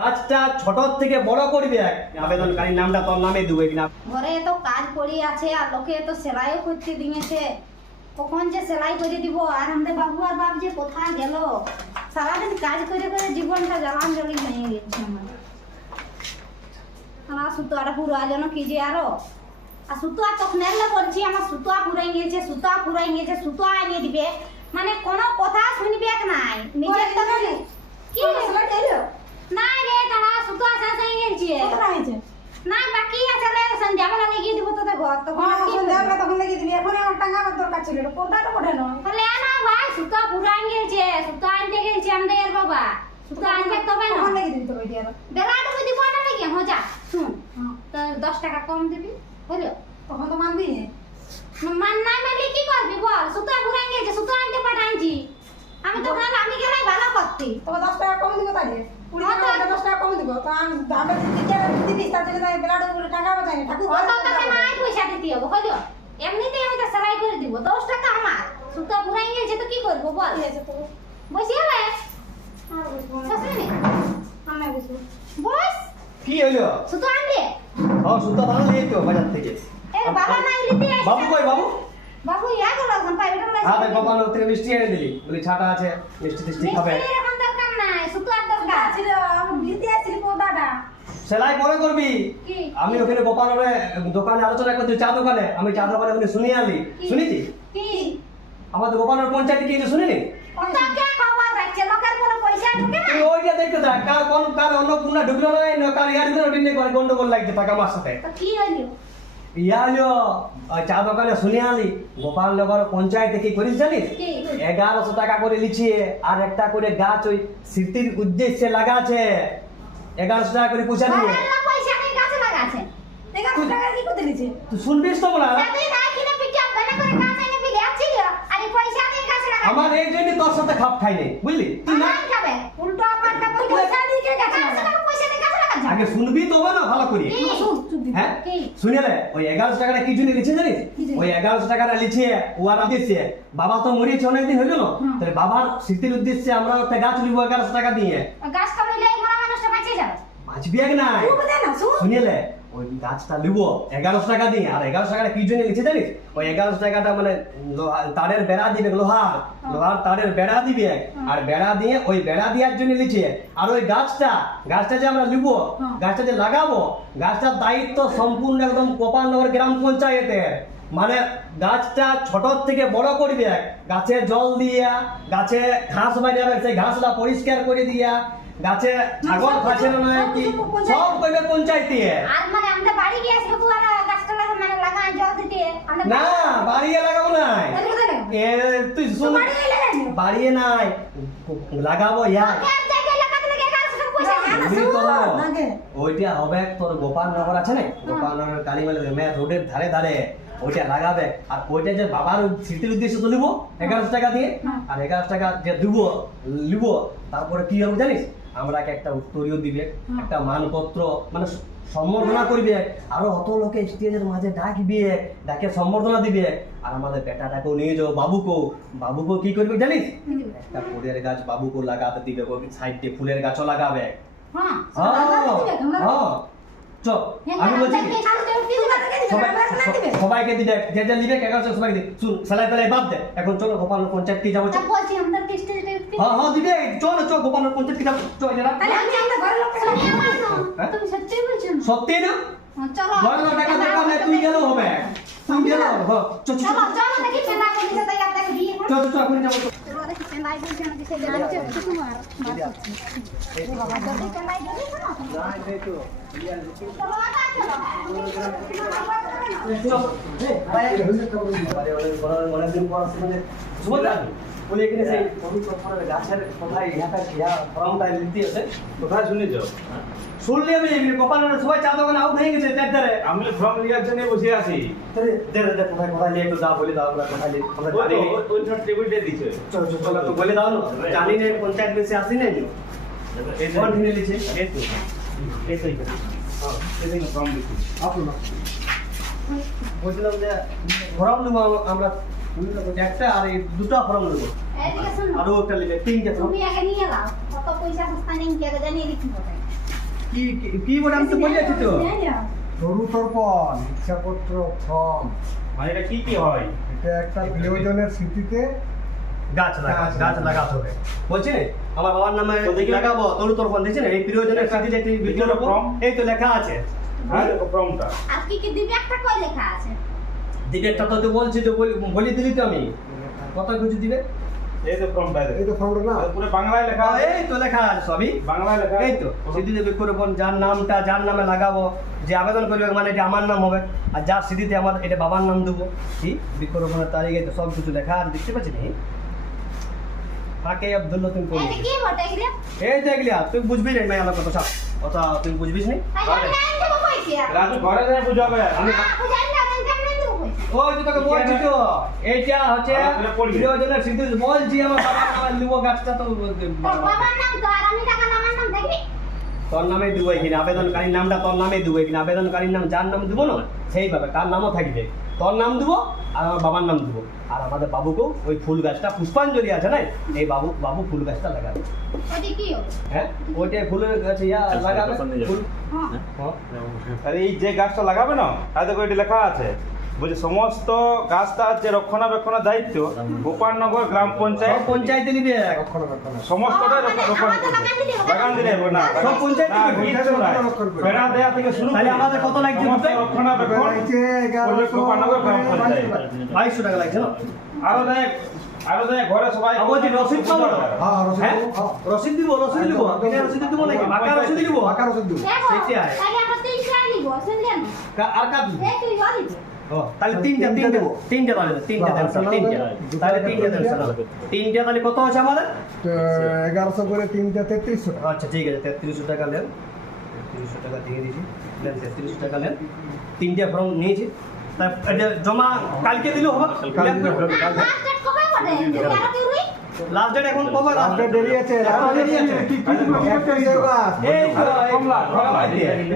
কাজটা ছোট থেকে বড় করবি আবেদনকারীর নামটা তোর নামে দেবে কিনা। ঘরে তো কাজ পড়ে আছে আর লোকে তো সেলাইও করতে দিয়েছে, কখন যে সেলাই করে দিব। আর আমাদের বাবু আর বাপ যে কোথায় গেল, সারাদিন কাজ করে করে জীবনটা জ্বালান জ্বলি ভেঙে গেছে আমার সুতোটা পুরো যেন কি যে আরো আর সুতোয়া তখন এলে বলছি আমার সুতোয়া পুরাই গিয়েছে, সুতোয়া পুরাই গিয়েছে, সুতোয়া এনে দিবে, মানে কোনো কথা শুনবে নাই নিজের তো কি নাই রে দাঁড়া সুতোয়া শেষ হয়ে গেছে না বাকি আছে রে সন্ধ্যাবেলা লাগিয়ে দিব তোদের ঘর তখন কি সন্ধ্যাবেলা তখন লাগিয়ে দিবি। এখন আমার টাকা দরকার ছিল কোনটা কোঠে না তাহলে না ভাই সুতা পুরান গেছে, সুতা আনতে গেছে আমাদের বাবা, সুতা আনতে তবে না তখন লাগিয়ে দিবি তো দিয়া বেলাটা দিব না লাগি হ্যাঁ যা শুন তো 10 টাকা কম দিবি হলো তখন তো মানবি মান না মানলে কি করবি বল। সুতা পুরান গেছে, সুতা আনতে পাঠাইছি আমি তো বললাম আমি গেলাই ভালো করতে তবে 10 টাকা কম দিব তাহলে 10 টাকা কম দিব তো আমি দামে দিবি তাহলে তাই বেলাটা উপরে টাকা বাঁচাই না ঠাকুর অত টাকা নাই পয়সা দিতে হবে হলো এমনিতেই আমি তো সেলাই করে দিব 10 টাকা আমার সুতা পুরাই গেছে তো কি করব বল বসি হবে আর বসবো না আমি বসবো বস কি হলো সুতা আনলে সুতা ভালো নিয়ে তো বাজার থেকে এ বাবা নাই লিতে আসে বাবু কই বাবু বাবু ইয়া গেল এখন প্রাইভেট ক্লাসে হ্যাঁ ভাই বাবা লোক থেকে মিষ্টি এনে দিলি বলি ছাটা আছে মিষ্টি টিষ্টি খাবে। মিষ্টি এরকম দরকার নাই সুতার দরকার ছিল আমি দিতে আসছিল কোটাটা সেলাই পরে করবি। কি আমি ওখানে গোপালরে দোকানে আলোচনা করতে চা দোকানে আমি চা দোকানে ওখানে শুনিয়ে আলি শুনেছি কি আমাদের গোপালের পঞ্চায়েতে কি শুনিনি ওটাকে খবর রাখছে লোকের বড় পয়সা ঢুকে না তুই ওইটা দেখতে থাক কার কোন কার অন্য পুনা ঢুকলো না কার ইয়ার ভিতরে ওদিনে করে গন্ডগোল লাগছে টাকা মার সাথে তো কি হইলো ইয়া হলো ওই চা দোকানে শুনিয়ে আলি গোপাল নগর পঞ্চায়েতে কি করিস জানিস কি 1100 টাকা করে লিছিয়ে আর একটা করে গাছ ওই স্মৃতির উদ্দেশ্যে লাগাছে 1100 টাকা করে পয়সা দিয়ে বাবা পয়সা নিয়ে গাছে লাগাছে 11 টাকা কি করতে দিছে তুই শুনবিস তো বলা সাথে না কিনে পিকআপ বানা করে গাছে এনে বিলে আছিল আর এই পয়সা নিয়ে গাছে লাগাছে আমার এই জন্য তোর সাথে খাপ খাইনি বুঝলি তুই না আমার খাবে উল্টো পাল্টা পয়সা দিয়ে কে গাছে পয়সা দিয়ে গাছে লাগাছে আগে শুনবি তবে না ভালো করে কি হ্যাঁ কি শুনিলে ওই 1100 টাকাটা কি জন্য লিখছে জানিস ওই 1100 টাকাটা লিখছে ওর উদ্দেশ্যে বাবা তো মরিয়েছে অনেকদিন হইলো না তাহলে বাবার স্মৃতির উদ্দেশ্যে আমরা একটা গাছ নিব 1100 টাকা দিয়ে গাছ কাটলে এই মরা মানুষটা বাঁচে যাবে বাঁচবি এক না তুই বুঝে না শুন শুনিলে ওই গাছটা নিব 1100 টাকা দিয়ে আর 1100 টাকাটা কি জন্য লিখছে জানিস ওই 1100 টাকাটা মানে তারের বেড়া দিবে লোহার তারের বেড়া দিবে আর বেড়া দিয়ে ওই বেড়া দেওয়ার জন্য লিখছে আর ওই গাছটা যে আমরা নিব গাছটা যে লাগাবো গাছটার দায়িত্ব সম্পূর্ণ একদম গোপালনগর গ্রাম পঞ্চায়েতের মানে গাছটা ছোট থেকে বড় করবে গাছে জল দিয়া গাছে ঘাস বাজাবে সেই ঘাসটা পরিষ্কার করে দিয়া গাছে ছাগল খাচ্ছে না কি সব করবে পঞ্চায়েতে আর মানে আমরা বাড়ি গিয়ে আসবো তো আর গাছটা মানে লাগা জল দিতে আমরা না বাড়িয়ে লাগাবো নাই এ তুই শুন বাড়িয়ে নাই লাগাবো ইয়া এক জায়গায় লাগাতে লাগে 1100 পয়সা বুঝলি তো ওইটা হবে তোর গোপালনগর আছে না গোপালনগর কালীমেলা রোডের ধারে ধারে ওইটা লাগাবে আর ওইটা যে বাবার স্মৃতির উদ্দেশ্যে তো নিবো 1100 টাকা দিয়ে আর 1100 টাকা যে নিব তারপরে কি হবে জানিস আমরাকে একটা উত্তরীয় দিবে একটা মানপত্র মানে সম্বর্ধনা করবে আরো অত লোকে স্টেজের মাঝে ডাকে সম্বর্ধনা দিবে আর আমাদের বেটাটাকেও নিয়ে যাও বাবুকেও কি করবে জানিস একটা ফুলের গাছ বাবুকেও লাগাতে দিবে সাইড দিয়ে ফুলের গাছও লাগাবে হ্যাঁ চল আমি বলছি সবাইকে দিবে যে নিবে সবাইকে দিবে শুন সেলাই তেলাই বাদ দে এখন চলো গোপাল পঞ্চায়েত কি যাবো বলছি আমরা টেস্টে হ্যাঁ দিবে চলো গোপাল পঞ্চায়েত কি যাবো চল যারা তাহলে আমি আমরা ঘরের লোককে তুমি সত্যি বলছো সত্যি না চলো ঘরের লোক টাকা দরকার নেই তুই গেলেও হবে তুই গেলেও চল চলো চলো দেখি পেনা করে দিতে তাই আপনাকে বিয়ে করো চল এখন যাবো চলো দেখি পেনাই বলছে না দিতে যাবে তোমার বাবা যদি পেনাই দিবি না না এই তো চলো আটা চলো অনেকদিন পর আসলে সুভদ্রা বলে এখানে সেই পবিত্র ফলের গাছের কোথায় ফর্মটা লিখতে আছে কোথায় শুনেছ? শুনলি আমি গোপালনের সবাই চা দোকানে আউট হয়ে গেছে চারটারে আমি ফর্ম লিখার জন্য বসে আছি। কোথায় নিয়ে একটু যা বলে দাও আমরা কোথায় ওই টেবিলটা দিছে। চল তো বলে দাও না জানি না পঞ্চায়েত বেশি আসি না কোন দিনে লিখে এই তো এখানে। হ্যাঁ, এই ফর্ম লিখি। আসুন না বলছিলাম যে ফর্ম নেবো আমরা একটা আর এই দুটো ফর্ম নেবো এদিকে শুনো আরো একটা লিখে তিনটে ফর্ম তুমি আগে নিয়ে নাও কত পয়সা সস্তা নেই কি আগে জানিয়ে দিচ্ছি কি বলে আমি তো বলে যাচ্ছি তো তরু তর্পণ ইচ্ছাপত্র ফর্ম মানে এটা কি হয়? এটা একটা প্রিয়জনের স্মৃতিতে গাছ লাগাতে হবে বলছি আমার বাবার নামে তো দেখি- লাগাবো তরু তরফন দেখছি এই প্রিয়জনের সাথে যে ফর্ম? এই তো লেখা আছে হ্যাঁ দেখো ফর্মটা। আর কি দিবি একটা কই লেখা আছে দিবেরটা তো বলছি তো বলি দিলি তো আমি কত কিছু দিবে এই তো ফর্মটা এই তো ফর্মটা না পুরো বাংলায় লেখা আছে। এই তো লেখা আছে সবই বাংলায় লেখা আছে। এই তো স্মৃতিতে বৃক্ষরোপণ যার নামে লাগাবো যে আবেদন করবে মানে এটা আমার নাম হবে আর যার স্মৃতিতে আমার এটা বাবার নাম দেবো কি বৃক্ষরোপণের তারিখে তো সব কিছু লেখা আর দেখতে পাচ্ছি নি ফাঁকে আব্দুল্লাহ তুমি এটা কি বটে এগুলো এই দেখলি তুই বুঝবি রে মেয়ে আমার কথা সব কথা তুই বুঝবিস নি তাই আমি নাই দেব কইছি আর রাজু ঘরে যায় বুঝাবে। আমি বুঝাই না আমি কেমনে দেব কইছি ওই যে তোকে বলছি তো এইটা হচ্ছে আলোচনা পড়বি। প্রিয়জনের স্মৃতি বলছি আমার বাবার নামে লিবো গাছটা তো তোর বাবার নাম তো আর আমি টাকা আমার নাম দেখবি তোর নামে দিব এখানে আবেদনকারীর নামটা তোর নামে দিব এখানে আবেদনকারীর নাম যার নাম দিব না সেইভাবে তার নামও থাকবে তোর নাম দিব আর আমার বাবার নাম দিব আর আমাদের বাবুকেও ওই ফুল গাছটা পুষ্পাঞ্জলি আছে না এই বাবু ফুল গাছটা লাগাবে ওটি কি হবে হ্যাঁ ওইটা ফুলের গাছ লাগাবে ফুল হ্যাঁ হ্যাঁ আরে এই যে গাছটা লাগাবে না তাতে করে এটা লেখা আছে বলছে সমস্ত গাছটা যে রক্ষণাবেক্ষণের দায়িত্ব গোপালনগর গ্রাম পঞ্চায়েত সব পঞ্চায়েতে নিবে রক্ষণাবেক্ষণ সমস্তটাই বাগান দিলে হবে না সব পঞ্চায়েত না, দিবে। কিচ্ছু নাই। বেড়া দেয়া থেকে শুরু তাহলে করে মানে আমাদের কত লাগছে সমস্ত দুটোই? রক্ষণাবেক্ষণ এই যে করবে 1100 গোপালনগর গ্রাম পঞ্চায়েত। 2200 টাকা লাগছে না আরো দেয় ঘরে সবাই আর বলছি রসিদ পাবো না? হ্যাঁ রসিদ হ্যাঁ? দেবো, হ্যাঁ। রসিদ দিব বিনা রসিদ দিব নাকি বাঁকা রসিদ দিব পাকা রসিদ দেবো দেখো সেটাই। তাই আমরা তিন চার নিব শুনলেন আর কাজ দিব এই তুই বলি ও তাহলে তিনটা তাহলে তিনটা দেন স্যার তিনটা তাহলে তিনটা দেন স্যার তিনটা তাহলে কত আছে আমাদের তো 1100 করে 3টা 3300 টাকা আচ্ছা ঠিক আছে 3300 টাকা নেন 3300 টাকা দিয়ে দিয়েছি নেন 3300 টাকা নেন তিনটা ফর্ম নিয়েছি তা এটা জমা কালকে দিলেও হবে কালকে দিলে হবে। লাস্ট ডেট কবে বটে আর কি রই লাস্ট ডেট এখন কবে লাস্ট রাস্তা দেরি আছে এখনো দেরি আছে। 31 অগাস্ট এই তো কমলা, কমলা।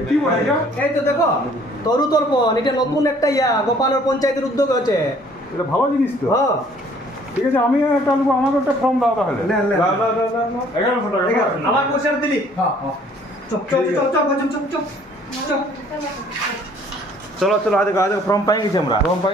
কি বলে এটা এই তো দেখো তরু তর্পণ এটা নতুন একটা গোপালর পঞ্চায়েতের উদ্যোগ হচ্ছে এটা ভালো জিনিস তো হ্যাঁ ঠিক আছে আমি একটা নেবো আমাকে একটা ফর্ম দাও তাহলে নেন নেন 1100 টাকা আমার পয়সা দিলি হ্যাঁ হ্যাঁ chop chop chop chop chop chop chop chop চলো চলো আজ ফর্ম পাই গেছি আমরা ফর্ম পাই